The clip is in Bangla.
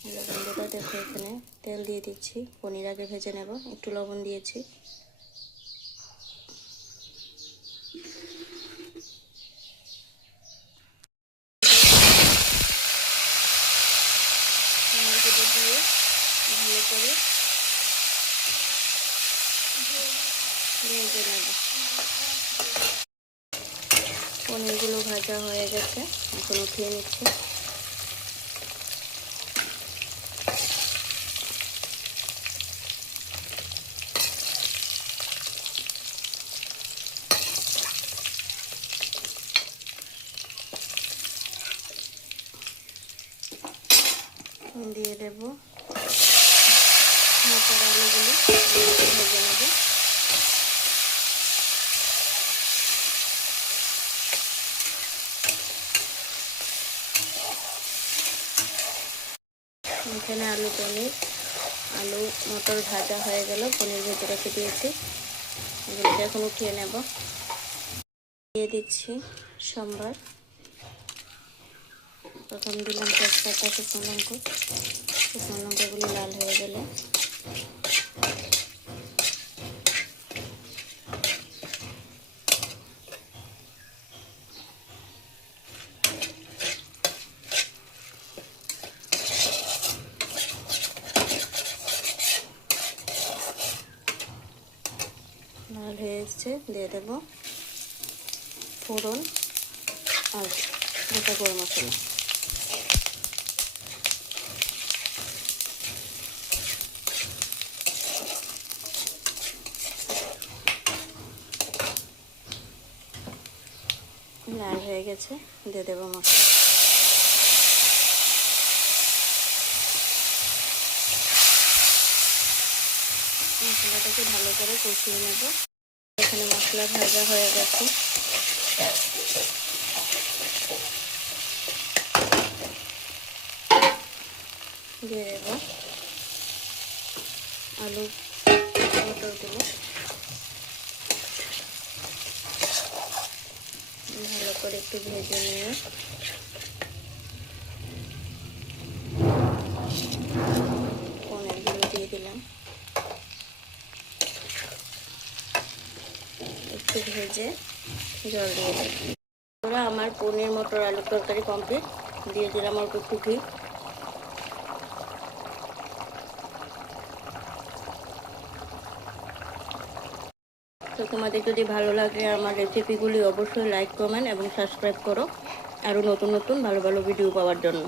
বন্ধুরা দেখো, এখানে তেল দিয়ে দিচ্ছি। পনির আগে ভেজে নেব। একটু লবণ দিয়েছি। পনিরগুলো দিয়ে ভালো করে ভেজে নেব। পনিরগুলো ভাজা হয়ে গেছে, এখন উঠিয়ে নিচ্ছি। দিয়ে দেব মটর আলুগুলো ভেজে নেব। এখানে আলু মটর ভাজা হয়ে গেল, পনির ভেজে রেখে দিয়েছি। এগুলোকে এখন উঠিয়ে নেব। দিয়ে দিচ্ছি সম্বার। প্রথম দিলাম তেজপাতা, শুকনো লঙ্কাগুলি লাল হয়ে গেলে লাল হয়ে এসছে, দিয়ে দেব ফোড়ন আর গোটা গরম মশলা। লাল হয়ে গেছে, দিয়ে দেবো মশলাটাকে ভালো করে কষিয়ে নেব। এখানে মশলা ভাজা হয়ে গেছে। দিয়ে দেব আলু মটরগুলো। ভালো করে একটু ভেজে নিয়ে পনিরগুলো দিয়ে দিলাম। একটু ভেজে জল দিয়ে দিলাম। আমার পনির মটর আলুর তরকারি কমপ্লিট। দিয়ে দিলাম অল্প একটু ঘি। তো তোমাদের যদি ভালো লাগে আমার রেসিপিগুলি, অবশ্যই লাইক, কমেন্ট এবং সাবস্ক্রাইব করো আরও নতুন নতুন ভালো ভালো ভিডিও পাওয়ার জন্য।